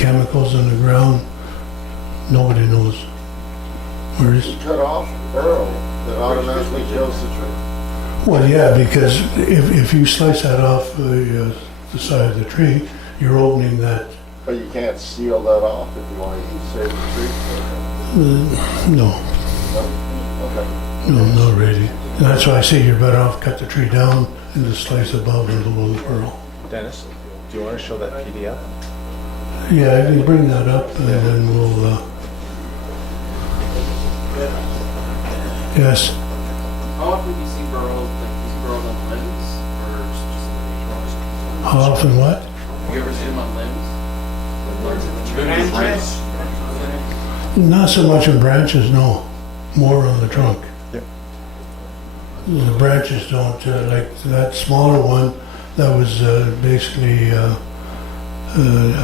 chemicals in the ground, nobody knows. Whereas, You cut off the burl, that automatically kills the tree. well, yeah, because if you slice that off the side of the tree, you're opening that. But you can't seal that off if you want to save the tree. No, Okay. no, not really. And that's why I say you're better off cut the tree down and just slice above and below the burl. Dennis, do you want to show that PDF? Yeah, I can bring that up and then we'll, yes. How often do you see burls, like these burls on limbs, or just in the How often what? Have you ever seen them on limbs? Not so much on branches, no. More on the trunk. Yep. The branches don't, like that smaller one, that was basically a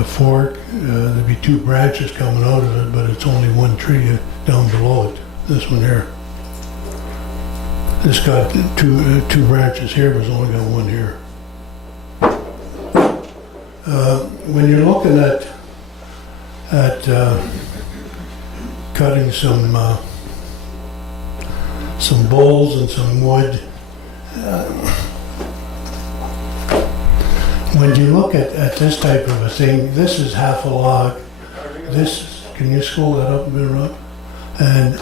fork. There'd be two branches coming out of it, but it's only one tree down below it. This one here. This got two branches here, but it's only got one here. When you're looking at cutting some bowls and some wood, when you look at this type of a thing, this is half a log. This, can you scroll that up a bit, Rob? And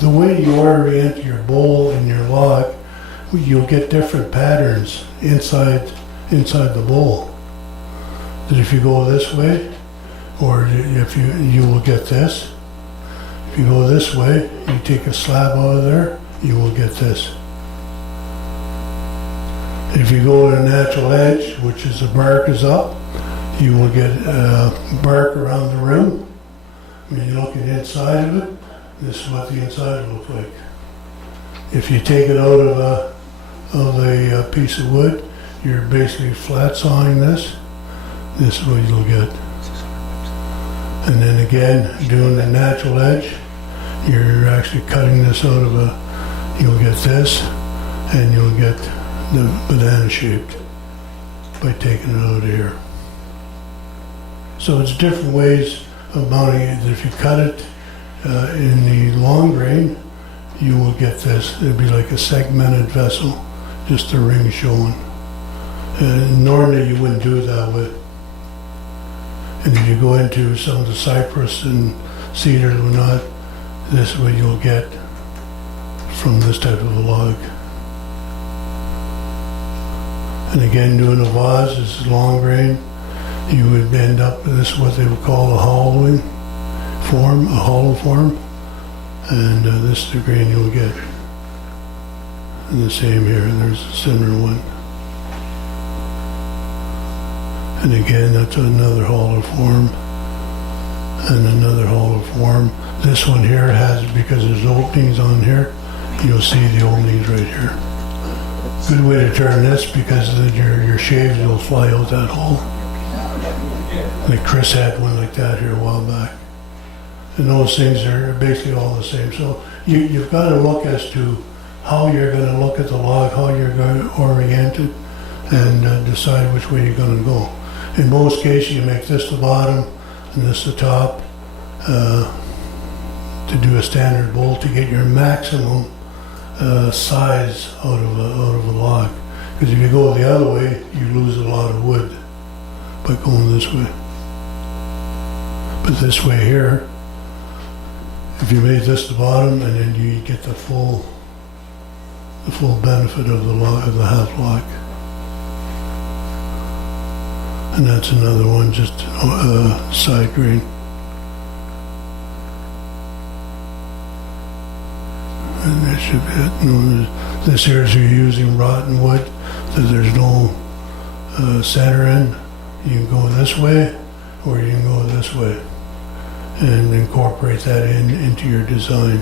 the way you orient your bowl and your log, you'll get different patterns inside the bowl. That if you go this way, or if you will get this. If you go this way, you take a slab out of there, you will get this. If you go to a natural edge, which is the bark is up, you will get bark around the rim. When you look at the inside of it, this is what the inside will look like. If you take it out of a piece of wood, you're basically flat sawing this. This is what you'll get. And then again, doing the natural edge, you're actually cutting this out of you'll get this, and you'll get the banana shaped by taking it out of here. So it's different ways of mounting it. If you cut it in the long grain, you will get this. It'd be like a segmented vessel, just the ring showing. Normally you wouldn't do it that way. And if you go into some of the cypress and cedar and whatnot, this is what you'll get from this type of a log. And again, doing a vase is long grain. You would end up with this, what they would call a hollow form. And this is the grain you'll get. And the same here, there's a similar one. And again, that's another hollow form, and another hollow form. This one here has, because there's openings on here, you'll see the openings right here. Good way to turn this, because then your shaves will fly out that hole. Like Chris had one like that here a while back. And those things are basically all the same. So you've got to look as to how you're going to look at the log, how you're going to orient it, and decide which way you're going to go. In most cases, you make this the bottom and this the top to do a standard bowl to get your maximum size out of a log. Because if you go the other way, you lose a lot of wood by going this way. But this way here, if you made this the bottom, and then you get the full benefit of the log, of the half log. And that's another one, just side grain. And that should be it. No, this here is you're using rotten wood, so there's no center end. You can go this way, or you can go this way, and incorporate that into your design.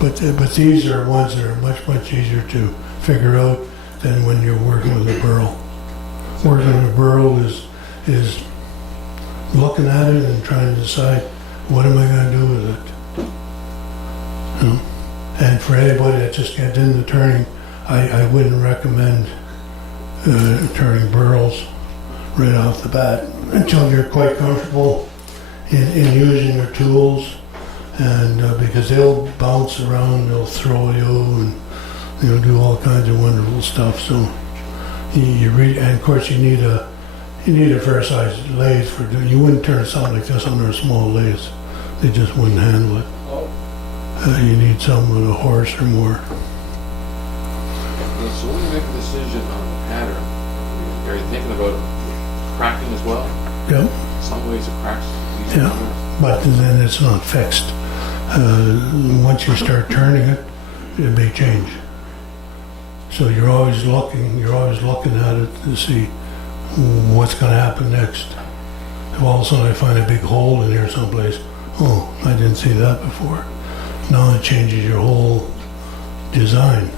But these are ones that are much easier to figure out than when you're working with a burl. Working with a burl is looking at it and trying to decide, what am I going to do with it? You know? And for anybody that just gets into turning, I wouldn't recommend turning burls right off the bat until you're quite comfortable in using your tools. And because they'll bounce around, they'll throw you, and they'll do all kinds of wonderful stuff. So and of course you need a fair sized lathe for doing. You wouldn't turn it out like this on a small lathe. They just wouldn't handle it. You need some with a horse or more. Yeah, so when you make a decision on the pattern, are you thinking about cracking as well? Yep. Some ways it cracks easier than Yeah. others. But then it's not fixed. Once you start turning it, it may change. So you're always looking at it to see what's going to happen next. If all of a sudden I find a big hole in here someplace, oh, I didn't see that before. Now it changes your whole design.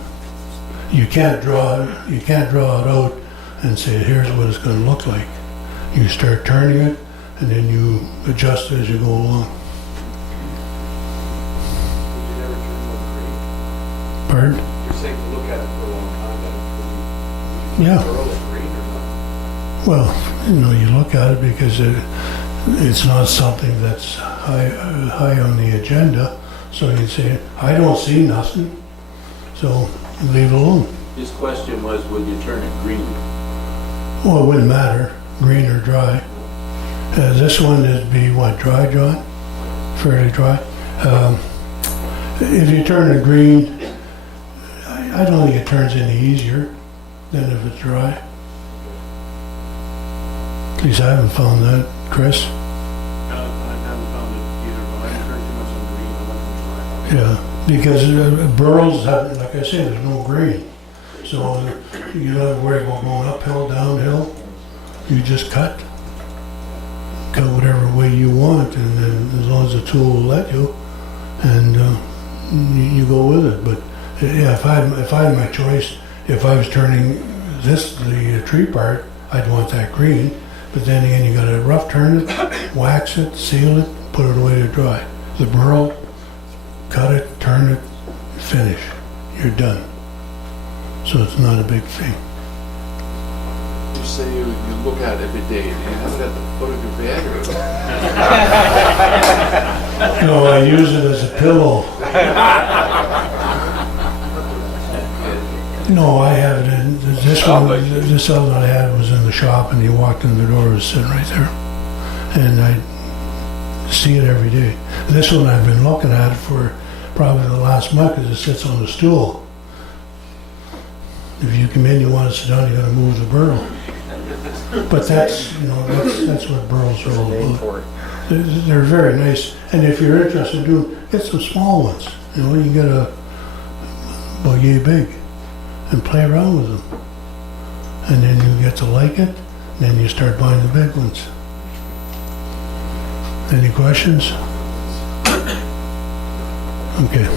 You can't draw it out and say, here's what it's going to look like. You start turning it, and then you adjust as you go along. Did you never turn one green? Pardon? You're saying to look at it for a long time, then Yeah. burl is green or not? Well, you look at it because it's not something that's high on the agenda. So you say, I don't see nothing, so leave it alone. His question was, would you turn it green? Well, it wouldn't matter, green or dry. This one would be what, dry? Fairly dry. If you turn it green, I don't think it turns any easier than if it's dry. At least I haven't found that, Chris. I haven't found it either, but I haven't heard too much on green, I like on dry. Yeah, because burls have, like I say, there's no green. So you don't have to worry about going uphill, downhill. You just cut whatever way you want, and then as long as the tool will let you, and you go with it. But yeah, if I had my choice, if I was turning the tree part, I'd want that green. But then again, you got to rough turn it, wax it, seal it, put it away to dry. The burl, cut it, turn it, finish. You're done. So it's not a big thing. You say you look at it every day. Do you have it at the foot of your bed, or No, I use it as a pillow. No, I have it in, this other one I had was in the shop, and you walked in the door, it was sitting right there. And I see it every day. This one I've been looking at for probably the last month because it sits on a stool. If you come in, you want to sit down, you gotta move the burl. But that's what burls are all about. They're very nice, and if you're interested in doing, get some small ones. You can get about yay big, and play around with them. And then you get to like it, and then you start buying the big ones. Any questions? Okay.